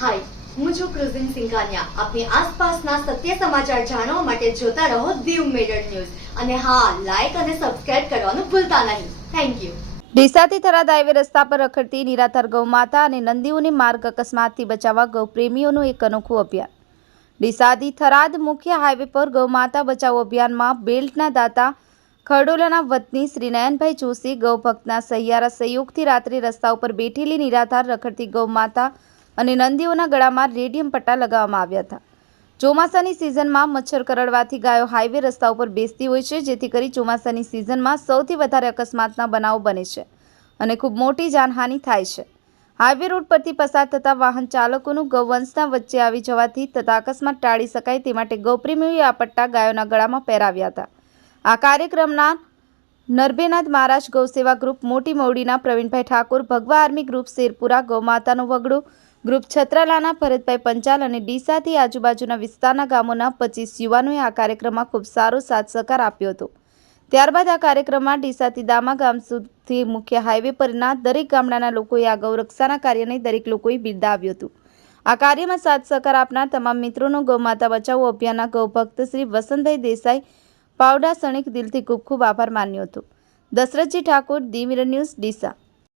હાય, હું છું ક્રુઝિન સિંઘાનિયા આપની આસપાસના સત્ય સમાચાર જાણવા માટે જોતા રહો દીવ મેડર ન્યૂઝ. અને હા લાઈક અને સબસ્ક્રાઇબ કરવાનું ભૂલતા નહીં. થેન્ક યુ ડીસાથી થરાદ હાઈવે રસ્તા પર રખડતી નિરાધાર ગૌમાતા અને નંદીઓને માર્ગ અકસ્માતથી બચાવવા ગૌપ્રેમીઓનું એક અનોખું અભિયાન. ડીસાથી થરાદ મુખ્ય હાઈવે પર ગૌમાતા બચાવો અભિયાનમાં બેલ્ટના દાતા ખરડોલાના વતની શ્રી નયનભાઈ જોશી ગૌભક્તના સહિયારા સહયોગથી રાત્રે રસ્તા ઉપર બેઠેલી નિરાધાર રખડતી ગૌમાતા અને નંદીઓના ગળામાં રેડિયમ પટ્ટા લગાવવામાં આવ્યા હતા. ચોમાસાની સિઝનમાં મચ્છર કરડવાથી ગાયો હાઈવે રસ્તા ઉપર બેસતી હોય છે, જેથી કરી ચોમાસાની સિઝનમાં સૌથી વધારે અકસ્માતના બનાવો બને છે અને ખૂબ મોટી જાનહાનિ થાય છે. હાઈવે રોડ પરથી પસાર થતા વાહન ચાલકોનું ગૌવંશના વચ્ચે આવી જવાથી તથા અકસ્માત ટાળી શકાય તે માટે ગૌપ્રેમીઓએ આ પટ્ટા ગાયોના ગળામાં પહેરાવ્યા હતા. આ કાર્યક્રમના નરભેનાથ મહારાજ ગૌસેવા ગ્રુપ મોટી મવડીના પ્રવીણભાઈ ઠાકોર, ભગવા આર્મી ગ્રુપ શેરપુરા ગૌમાતાનું વગડું ગ્રુપ છત્રાલાના ભરતભાઈ પંચાલ અને ડીસાથી આજુબાજુના વિસ્તારના ગામોના પચીસ યુવાનોએ આ કાર્યક્રમમાં ખૂબ સારો સાથ સહકાર આપ્યો હતો. ત્યારબાદ આ કાર્યક્રમમાં ડીસાથી દામા ગામ સુધી મુખ્ય હાઈવે પરના દરેક ગામડાના લોકોએ આ ગૌરક્ષાના કાર્યને દરેક લોકોએ બિરદાવ્યું હતું. આ કાર્યમાં સાથ સહકાર આપનાર તમામ મિત્રોનો ગૌમાતા બચાવો અભિયાનના ગૌભક્ત શ્રી વસંતભાઈ દેસાઈ પાવડા સણિક દિલથી ખૂબ ખૂબ આભાર માન્યો હતો. દશરથજી ઠાકોર દી ન્યૂઝ, ડીસા.